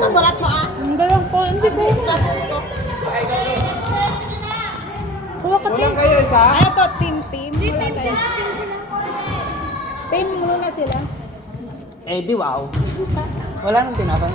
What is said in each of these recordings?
to, balat mo ah. Ang galang ko, hindi ko. Kuha ka team. kayo isa? Ano to, team? Wala tayo. Team muna sila. Eh di wow. Wala nang tinapay.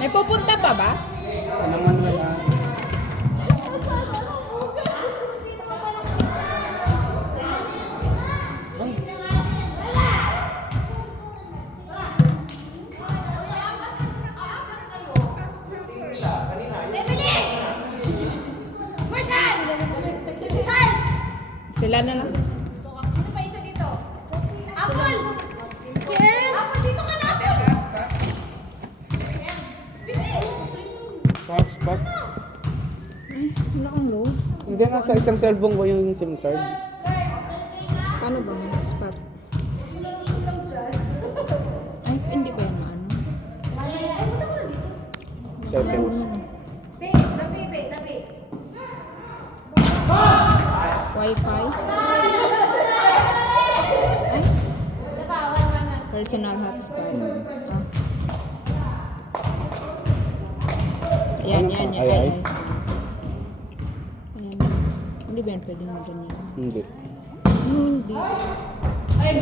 May pupunta pa ba? Sa naman wala. Sila na lang. Sino pa isa dito? Apple! Apple, dito ka na, Apple! Spark. Wala kang load. Hindi nga sa isang cellphone ko yung SIM card. Paano ba may spot? Ay, hindi pa yun maano. Settings. Tabi. Wi-Fi? Ay? Personal hotspot. Ah. Ayan. Ay. Ayan. Hindi ba yan pwede mo ganyan? Hindi. Hindi.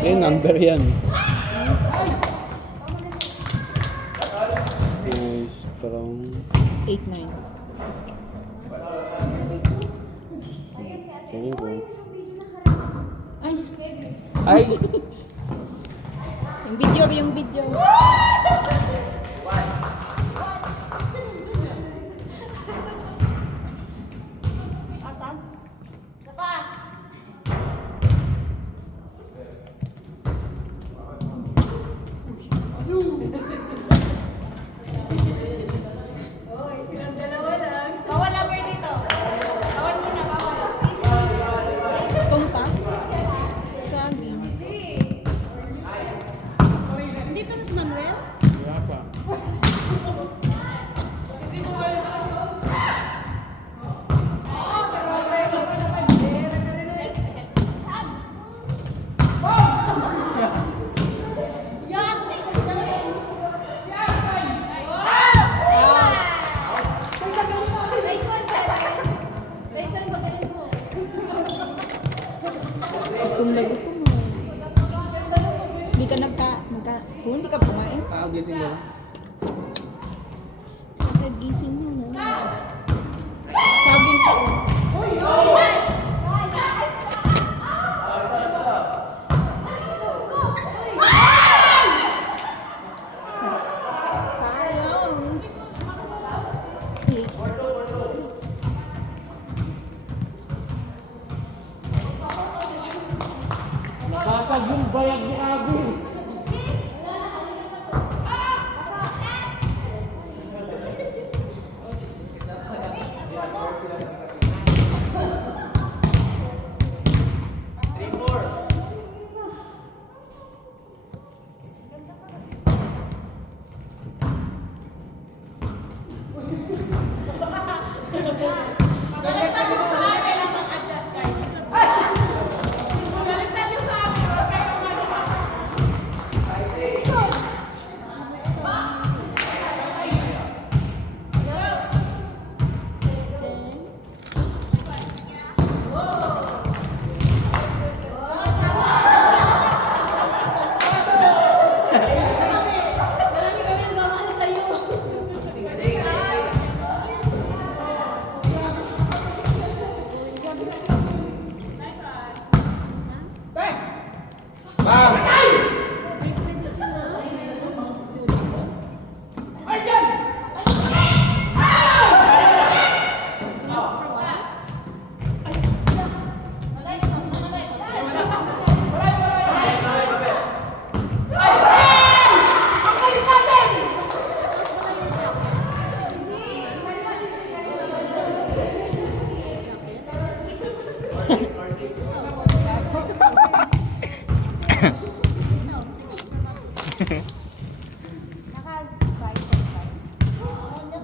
Eh, number yan. Strong. 8-9. Tingin ko. Ay! Ay! Yung video. Bawal number dito. Bawal muna, bawal. Tungka? Saging. Dito na si Manuel? Wala pa. Gutom na gutom mo. Hindi ka hindi ka pumain. Gising mo lang. Nagising mo na. Saging pa. Sayang. Nakatag yung bayag ni Abi.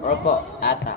Opo, ata.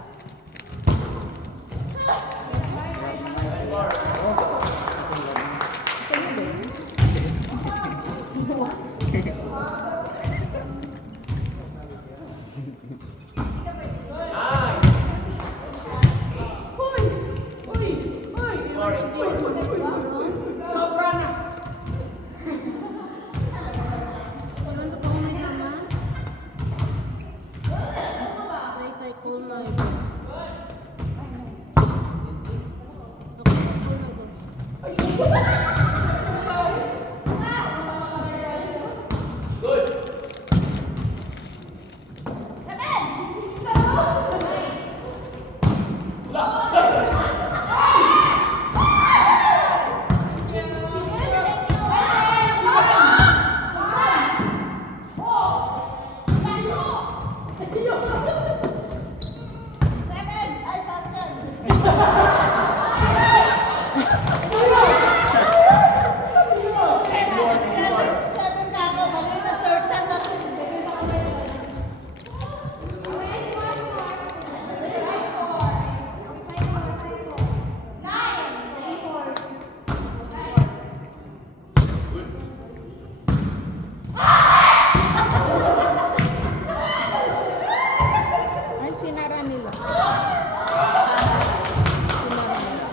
Ay, sinara nila. Sinara nila.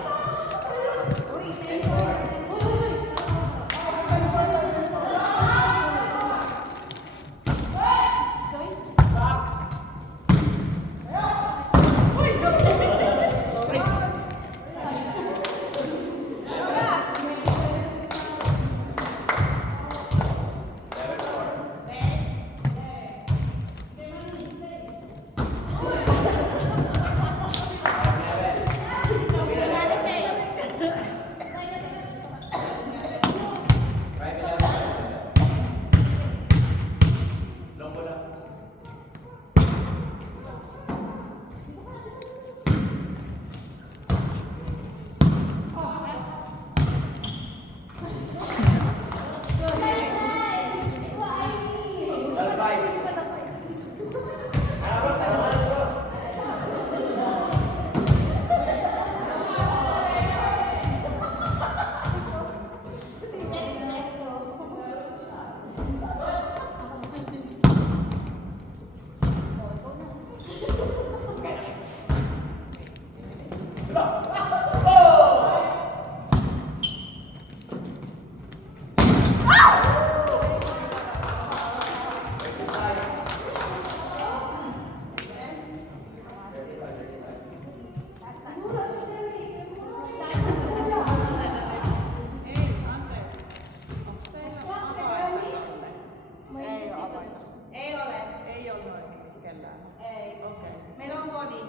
Ei ole. Ei ole noin kellään. Ei. Okei. Meillä on kodi.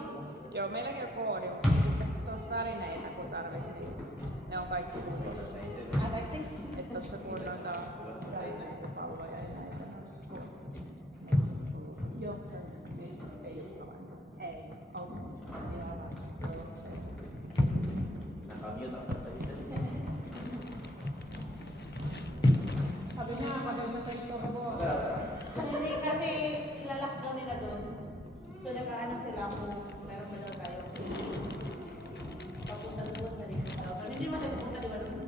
Joo, meilläkin on koodi. Sitten tuossa välineitä kun tarvitsisi, niin ne on kaikki kunnossa. Anteeksi. Että tuossa kun sanotaan näitä palloja ja näitä. Joo. Ei ole. Ei. Sabi niya kasi sa sektor ko. Hindi kasi ilalak daw nila doon. So nag-aano sila kung meron ba daw tayo. Papunta doon sa dito daw. Hindi mo tayo pupunta di ba doon?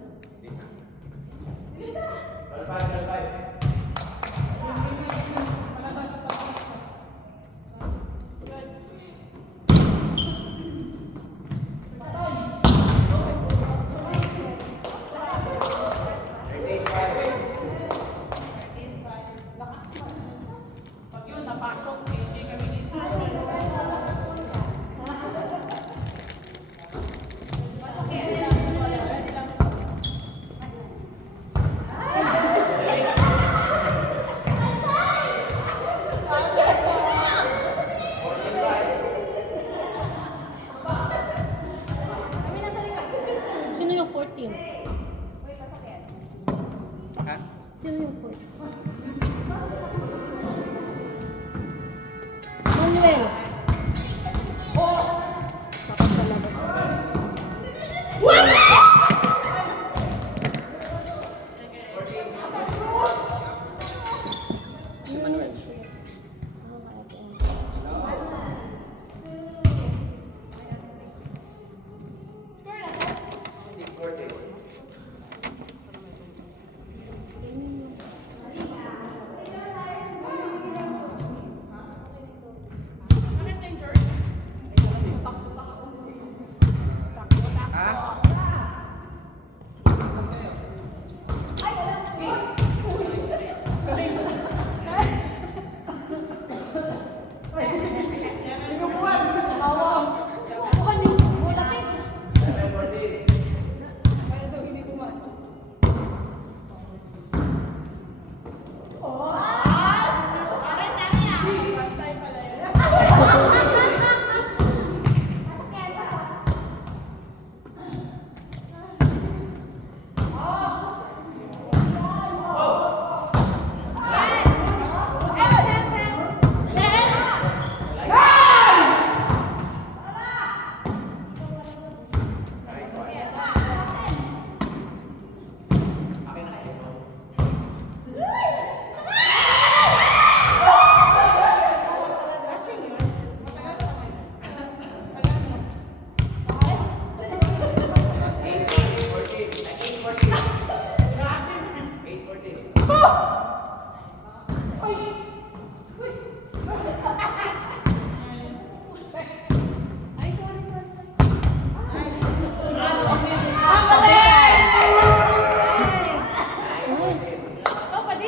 Pag yun, napasok, KJ kami dito. Kami nasa likod. Sino yung 14? Wait, sasakyan. Ha? Sino yung 14? Manuel. Baka sa labas. Si Manuel.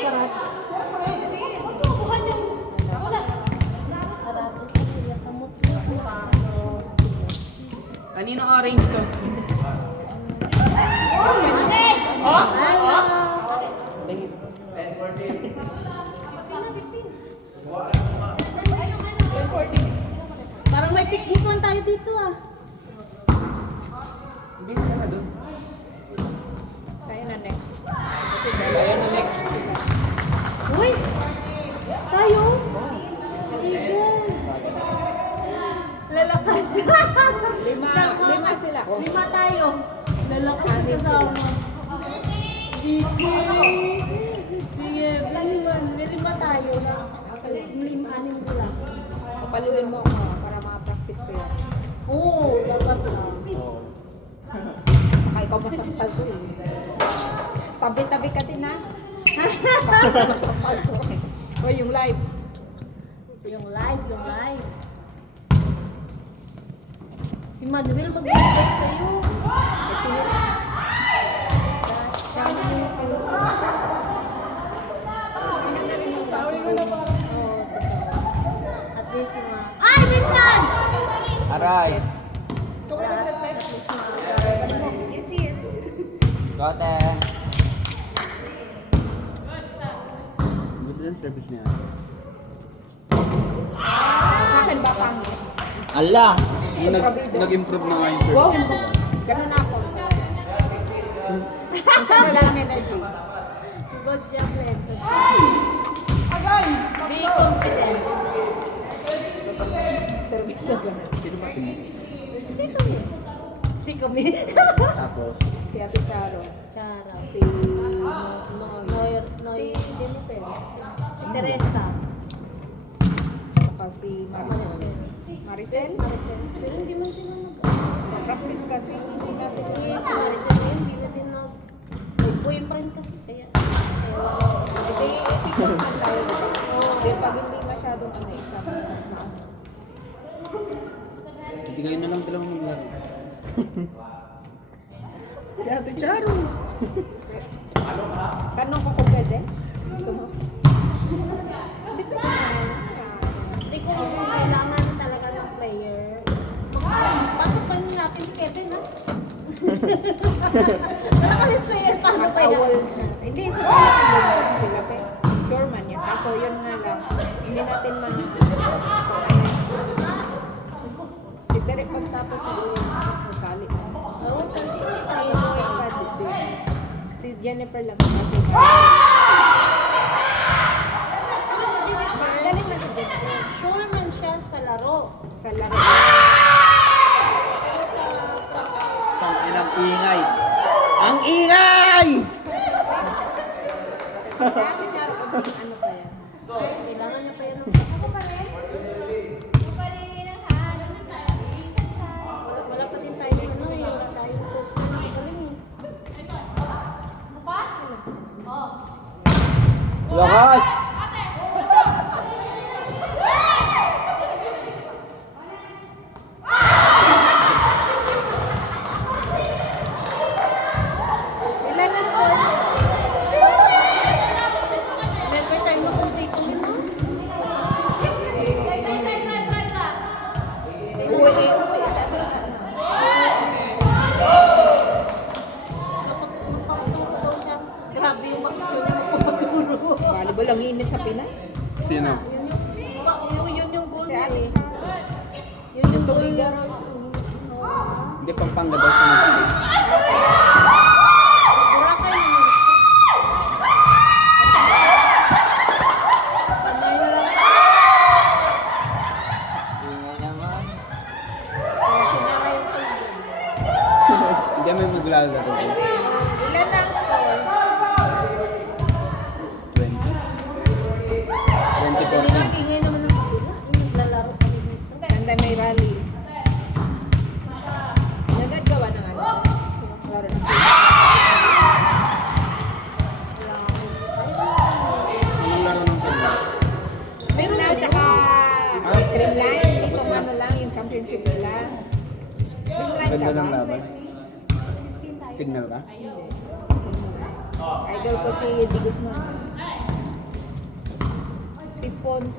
Sarap. Sarap. Kamot mo. Kanino orange to? Parang may picnic man tayo dito ah. Hindi siya na doon. Kaya na next. Kaya na next. Uy! Tayo? Vegan! Lalakas! Lima sila. 5 tayo. Lalakas na kasama. Sige! Sige, may 5 tayo. 6 sila. Papaluin mo ako para makapractice ko yan. Oo, dapat lang. Baka ikaw masampal ko eh. Tabi-tabi ka din ha. Baka masampal ko eh. O yung live. Yung live. Si Manuel magbibigay sa'yo. At sino? Siya ang magbibigay sa'yo. Pinanda rin yung bago. Oo, totoo. At least Ay, Richard! Aray. At least Yes, yes. Kote. Ganda ng service niya. Sa akin ba pangit? Ala! Nag-improve na nga yung service. Wow! Ganun na ako. Minsan wala lang energy. Good job, Len. Be confident. Service na lang. Sino ba ito? Si kami. Si kami. Tapos, Si Ate Charo. Chara. Si Noy. Noy Jennifer. Si Teresa. Saka si Maricel. Maricel? Maricel. Pero hindi man sila Practice kasi. Hindi natin Uy, si Maricel yun, hindi na din may boyfriend kasi. Kaya wala. Hindi, ikaw man tayo. Hindi, pag hindi masyadong isa. hindi ngayon na lang dalawa maglaro. Si Ate Charo. Tanong ko kung pwede. Gusto mo? Hindi pa naman. Hindi ko kailangan talaga ng player. Pasok pa natin si Kevin, ha? Wala kami player, paano pa yan? Mag-awol siya. Hindi, sa sila sila. Sure man yun. Kaso yun nga lang. Hindi natin si Derek pagtapos siguro sasali. Oo, kasi Si Noy pa din. Si Jennifer lang kasi. Pero si Jennifer, Magaling na si Jennifer. sure man siya sa laro. Sa laro. Pero sa Tangin ang ingay. Ang ingay! Si Ate Charo, ano pa yan? kailangan niya pa yan ng wala pa din tayo ano eh. Wala tayong post na galing eh. Lakas! Ilan na score mo? Never tayo makomplete ko nito. Uwi. Kapag magpapaturo daw siya, grabe yung mag-issue niya magpapaturo. Volleyball ang init sa Pinas. Sino? Yun yung goal Si niya Ate eh. Charo. Yun yung goal niya. Hindi Pampanga daw sa mag-stay. Boracay naman siya. Panay na lang. Ingay naman. Kaya sinara yung tubig. Hindi may maglalaro. Ilan na ang score? 20. 20 Ang ingay naman ng kabila. Yung naglalaro kami dito. Ganda may rally. Nagagawa ng ano? Laro na. Ganda ka ng ba? laban. Signal ka? Idol ko si Eddie Guzman. Si Pons.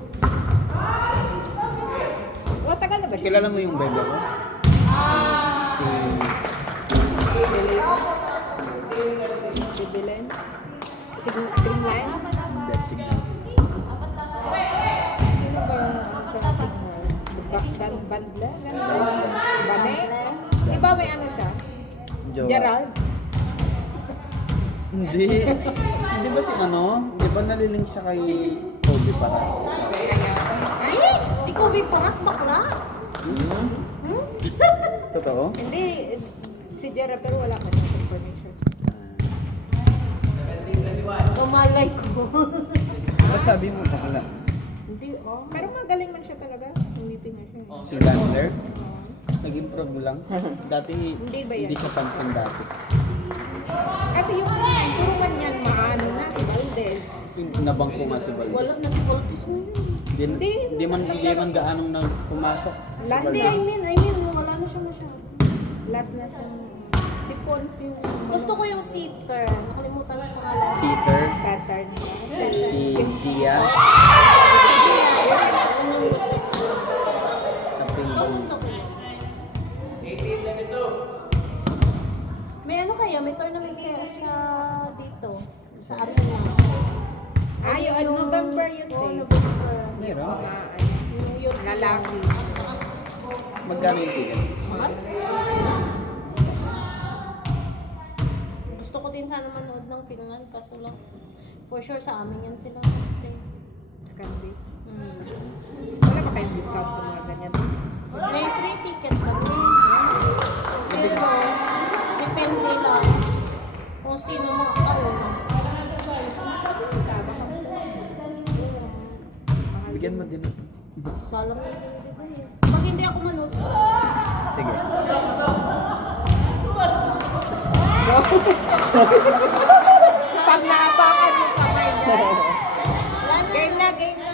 Tagal na ba siya? Kilala mo yung bebe ko? Si... Si Dylan. Si Greenline. Dead Signal. Sino ba yung sa signal? Dan Bandla? Bane? Di ba may ano siya? Jowa. Gerald? Hindi. Hindi ba si ano? Hindi ba nalilink siya kay Kobe Paras? Ay! Si Kobe Paras bakla! Hmm? Totoo? Hindi. Si Gerald pero wala ka ng information. Kamalay ko. Ba't sabi mo bakla? Hindi, oh. Pero magaling man siya talaga. MVP na siya. Si Landler? Nag-improve lang. Dati Hindi ba yan? hindi siya pansin dati. Kasi yung puro man yan maano na si Valdez. Nabangko nga si Wala Valdez. na si Voltis ngayon. Hindi man gaanong na pumasok. si Last Hindi, Valdez. I mean, wala na siya masyado. Last na siya. Si Pons yung Gusto ko yung sitter. Nakalimutan ko pangalan. Sitter, Saturn niya. si Gia, Yung gusto ko. Kaping Gusto ko. May ano kaya? May tournament kaya sa dito? Sa Arsenal. Yun, November yun Oo, eh. November. Meron. Yung youth Lalaki. Magkano yung ticket? Gusto ko din sana manood ng Finland kaso lang for sure sa amin yan sila stay. Scandi. Hmm. Wala pa kayong discount sa mga ganyan. May free ticket kami. Pero depende lang kung sino makakauna. Bigyan mo din. Salang yung bibigay eh. Pag hindi ako manood, Sige. Pag naapakan yung kamay niya. wala na. Game na, game na.